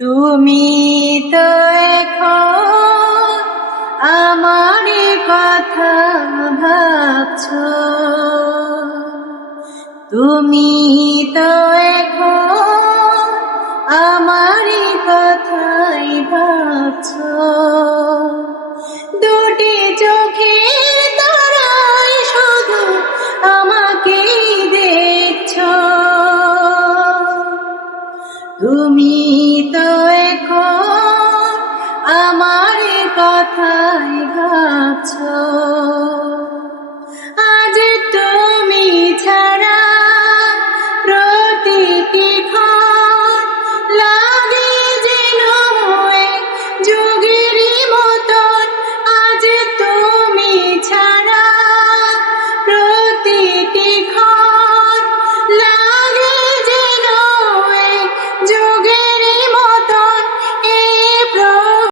তুমি তো এখন আমার কথা ভাবছো, তুমি তো এখন আমার কথাই ভাবছো। দুটি চোখের তারায় শুধু আমাকেই দেখছো, তুমি তো এখন আমার কথাই ভাবছো।